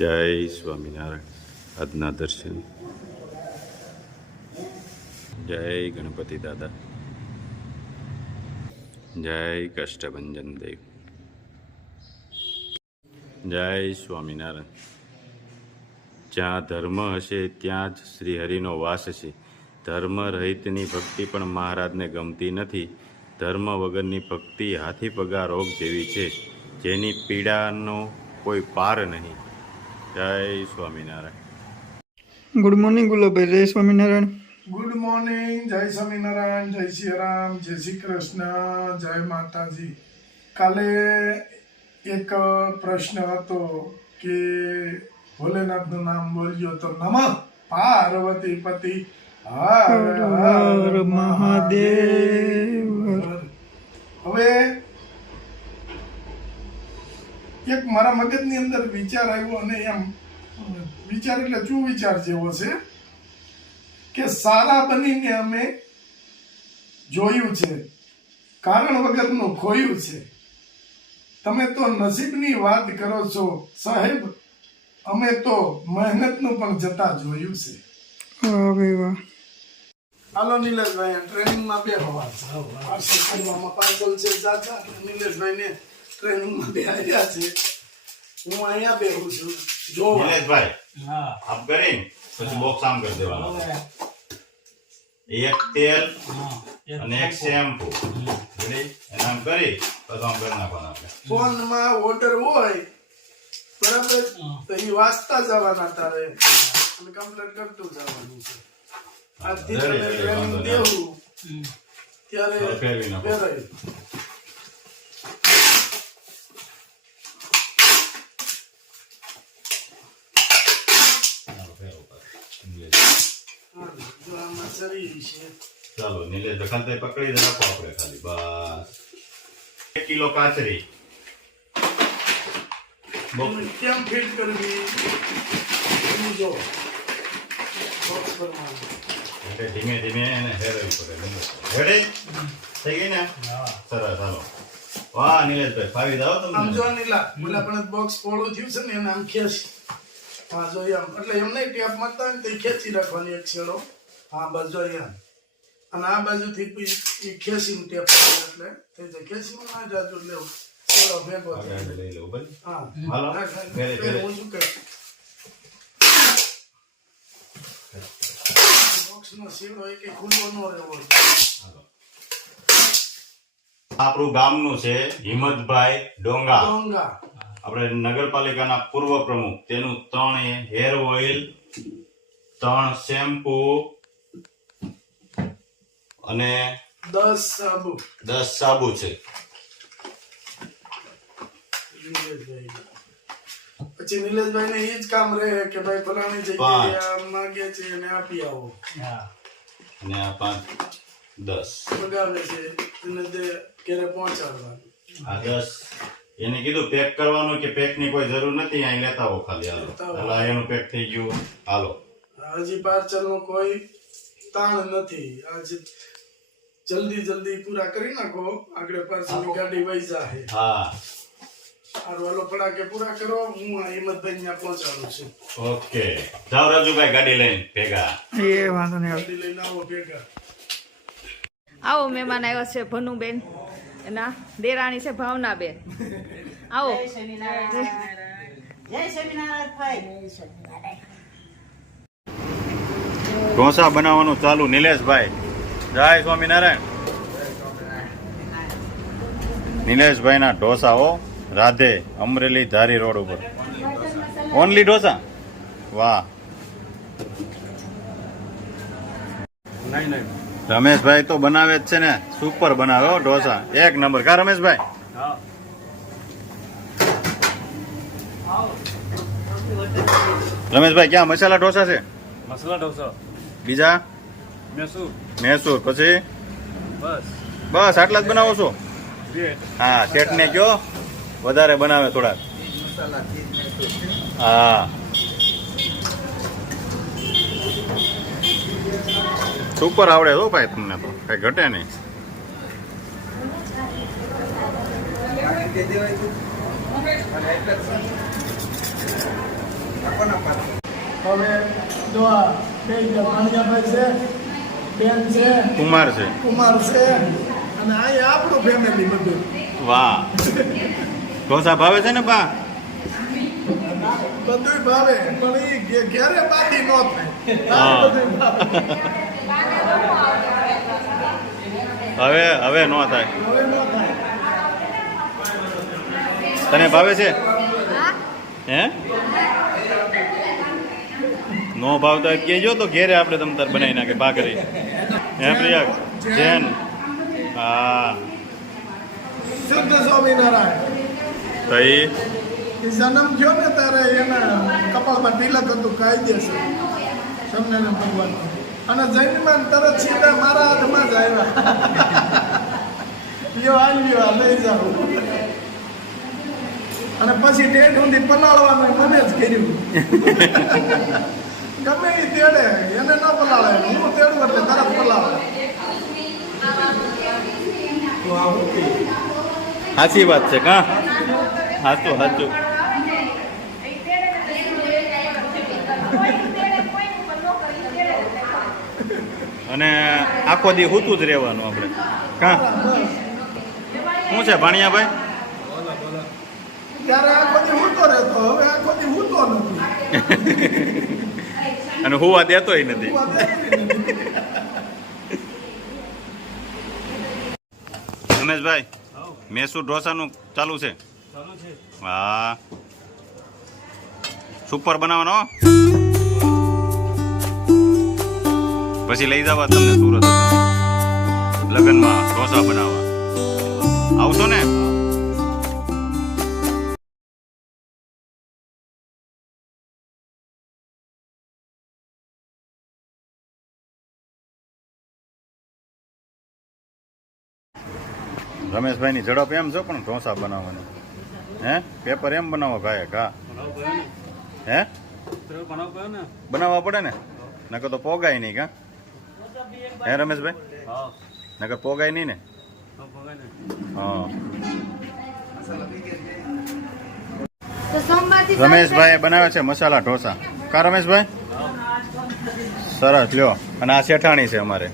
જય સ્વામિનારાયણ. આજના દર્શન. જય ગણપતિ દાદા. જય કષ્ટભંજન દેવ. જય સ્વામિનારાયણ. જ્યાં ધર્મ હશે ત્યાં જ શ્રીહરિનો વાસ છે. ધર્મ રહિતની ભક્તિ પણ મહારાજને ગમતી નથી. ધર્મ વગરની ભક્તિ હાથી પગા રોગ જેવી છે, જેની પીડાનો કોઈ પાર નહીં. જય સ્વામિનારાયણ. Good morning Gulabbhai. જય સ્વામિનારાયણ. Good morning. જય સ્વામિનારાયણ. જય શ્રી રામ. જય શ્રી કૃષ્ણ. જય માતાજી. કાલે એક પ્રશ્ન હતો કે ભોલેનાથનું નામ બોલ્યો તો નમઃ પાર્વતી પતિ હર હર મહાદેવ. હવે એક મારા મગજની અંદર વિચાર આવ્યો અને એમ વિચાર એટલે શું વિચાર જેવો છે કે સારા બનીને અમે જોયું છે, કારણ વગરનું ખોયું છે. તમે તો નસીબની વાત કરો છો સાહેબ, અમે તો મહેનતનું પણ જતા જોયું છે. વાહ ભાઈ વાહ. હાલો નિલેશભાઈ, ટ્રેનિંગમાં બે હોવા કરવામાં પાર્સલ છે ચાચા. નિલેશભાઈને ટ્રેનિંગમાં બે આવ્યા છે, હું અહીંયા બેહું છું. જો નિલેશભાઈ, આપ કરીને પછી બોક્સ આમ કરી દેવાનું. એક તેલ અને એક શેમ્પુ રેડી, એને આમ કરી પછી આમ કરી નાખવાના. આપણે ફોનમાં ઓર્ડર હોય બરાબર, તો એ વાંચતા જવાના તારે અને કમ્પ્લીટ કરતું જવાનું છે. આજથી તમે ટ્રેનિંગ દેવું ત્યારે પહેરાય. જો આમાં શરીર છે. ચાલો નિલેશ ખાલી પકડી રાખો આપણે ખાલી બસ. 1 કિલો કાચરી એને કેમ ફિટ કરવી એનું જો બોક્સ ભરવાનું. એટલે ધીમે ધીમે એને હેરવી પડે. રેડી થઈ ગઈ ને? સરસ. ચાલો. વાહ નિલેશભાઈ, ફાવી જાવ આમ તમને. જો નીલા બોલા પણ બોક્સ પોળું થયું છે ને એને આમ ખેંચી. હા જો આમ એટલે એમ નહીં ટેપ મારતા હોય ને તો ખેંચી રાખવાની એક છેડો. હા બસ જો આમ અને આ બાજુથી એ ખેંચીને ટેપ એટલે થઈ જાય. ખેંચીમાં ના જાજુ લેવું છેડો ભેગો થાય. આગળ લઈ લેવું ભાઈ. હા હાલો ઘરે ઘરે. હું શું કરું બોક્સનો છેડો એક ખુલ્લો ન રહેવો. હાલો. આપણું ગામનું છે હિંમતભાઈ ડોંગા. ડોંગા આપણે નગરપાલિકાના પૂર્વ પ્રમુખ. તેનું 3 હેર ઓઇલ, 3 શેમ્પુ અને 10 સાબુ. 10 સાબુ છે. પછી નિલેશભાઈ ને એ જ કામ રહે કે ભાઈ ફલાણી જગ્યાએ આ માંગે છે અને આપી આવો. અને આ 5 10 મગાવે છે એને તે ઘરે પહોંચાડવાનું. આ 10 એને કીધું પેક કરવાનું કે પેક ની કોઈ જરૂર નથી, અહીં લેતા આવો ખાલી. હાલો એટલે એનું પેક થઈ ગયું. હાલો હજી પાર્સલ નો કોઈ તાણ નથી. આજે જલ્દી પૂરા કરી નાખો, આગળ પાર્સલ ની ગાડી વહી જાય. હા હારું હાલો ફટાકે પૂરા કરો. હું આ હિંમતભાઈ ત્યાં પહોંચાડું છું. ઓકે. જાઓ રાજુભાઈ, ગાડી લઈને ભેગા. એ વાંધો નહીં. ગાડી લઈને આવો ભેગા. આવો, મહેમાન આવ્યો છે ભનુબેન, એના દેરાણી છે ભાવનાબેન. આવો. જય સ્વામિનારાયણ. ઢોસા બનાવવાનું ચાલુ નિલેશભાઈ. જય સ્વામિનારાયણ. નિલેશભાઈના ઢોસા હો. રાધે, અમરેલી ધારી રોડ ઉપર. ઓનલી ઢોસા. વાહ. રમેશભાઈ તો બનાવે જ છે ને, સુપર બનાવે હો ઢોસા. 1 નંબર. કા રમેશભાઈ? રમેશભાઈ, ક્યાં મસાલા ઢોસા છે? મસાલા ઢોસા, બીજા મૈસૂર, મૈસૂર, પછી બસ આટલા જ બનાવો છો? હા, શેઠને કયો વધારે બનાવે થોડાક. હા સુપર આવડે હો ભાઈ તમને તો, કઈ ઘટે નહીં. હવે જો આ બે ભાણિયાભાઈ છે, બેન છે, કુમાર છે. કુમાર છે, અને અહીંયા આપણું ફેમિલી બધું. વાહ, ઢોસા ભાવે છે ને બા? બધું ભાવે, પણ એ ઘેરે બાંધી ન થાય. હા. બધું ભાવે. હવે નો થાય. હવે ન થાય. તને ભાવે છે? હે? નો ભાવતા કેજો તો ઘેરે આપણે તમ તાર બનાવી નાખે ભાખરી. હે પ્રિયા? જૈન. હા. શુદ્ધ સ્વામિનારાયણ. તો એ જન્મ થયો ને ત્યારે એના કપાળમાં તિલક હતું કાયદેસર સ્વામિનારાયણ ભગવાન. અને જૈનમાં તરત સીધા મારા હાથમાં જ આવ્યા. લ્યો લઈ જાઓ. અને પછી ટેટ ઊંધી પલાળવાનું મને જ કર્યું. ગમે એ તેડે એને ન પલાળે, હું તેડું એટલે તરત પલાળે. સાચી વાત છે કા? સાચું. અને આખો દી હુતું જ રહેવાનું આપણે કા? શું છે ભાણિયાભાઈ? ત્યારે આખો દી હૂતો રહેતો, હવે આખો દી હૂતો નથી. અને હુવા દેતોય નથી. રમેશભાઈ, મેસૂર ઢોસાનું ચાલુ છે. ચાલુ છે. હા, સુપર બનાવવાનો હો. પછી લઈ જવા તમને સુરત લગ્નમાં ઢોસા બનાવવા. આવશો ને? રમેશભાઈની ઝડપ એમ છે પણ ઢોસા બનાવવાની. હે? પેપર એમ બનાવો ભાઈ ઘા. હે? બનાવવા પડે ને, નકર તો પોગાય નહીં કા? હે રમેશભાઈ? નકર પોગાય નહીં ને? હા. રમેશભાઈ બનાવે છે મસાલા ઢોસા કા રમેશભાઈ? સરસ લ્યો. અને આ શેઠાણી છે અમારે.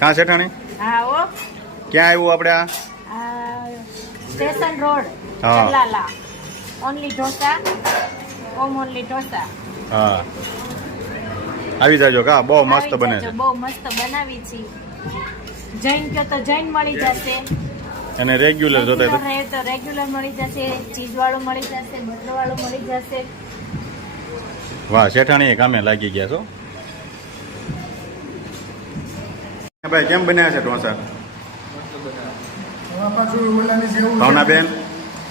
કાં શેઠાણી? ક્યાં આવ્યું આપણે આ? સ્ટેશન રોડ હા. ચલાલા ઓનલી ઢોસા ઓનલી ઢોસા હા, આવી જાજો કા, બહુ મસ્ત બને છે. બહુ મસ્ત બનાવી છે. જૈન કહો તો જૈન મળી જશે, અને રેગ્યુલર જોતા તો રહે તો રેગ્યુલર મળી જશે, ચીઝ વાળું મળી જશે, બટર વાળું મળી જશે. વાહ, શેઠાણી કામે લાગી ગયા છો. ભાઈ કેમ બન્યા છે ઢોસા? હવે પાછું ઓલાની જેવું છે. ભાવનાબેન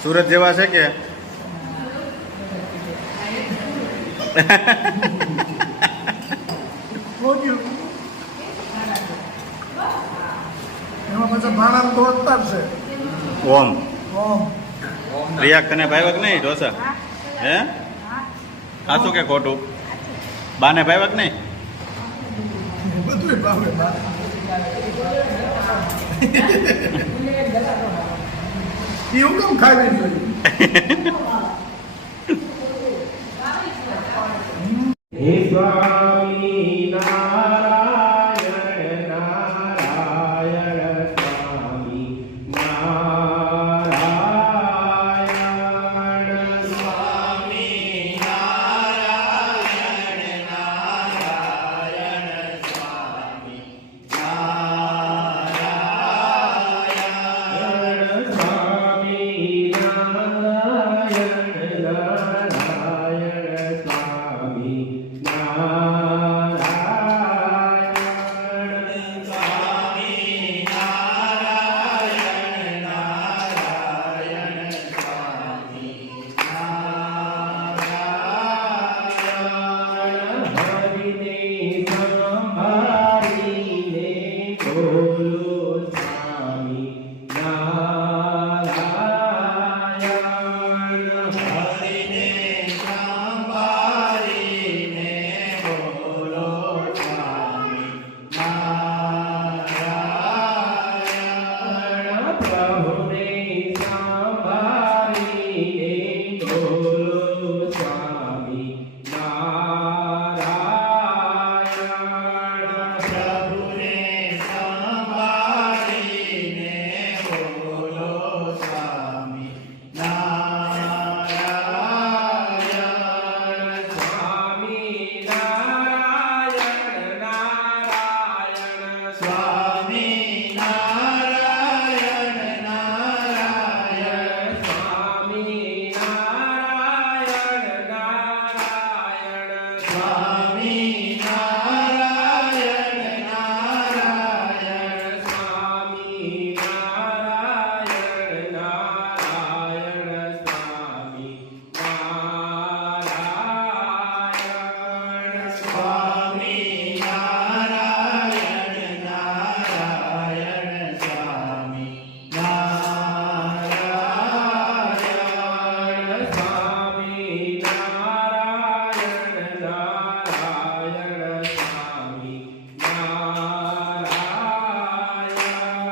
સુરત જેવા છે કે? ગોગ્યું. એમાં પછી ભાણા તો વધતા જ છે. ઓમ ઓમ. પ્રિયા તને ભાવ્યા કે નહીં ઢોસા? હે? સાચું કે ખોટું? બાને ભાવ્યા કે નહીં? બધું ભાવે બા. એવું કેમ ખાવી જોઈએ? હે સ્વામી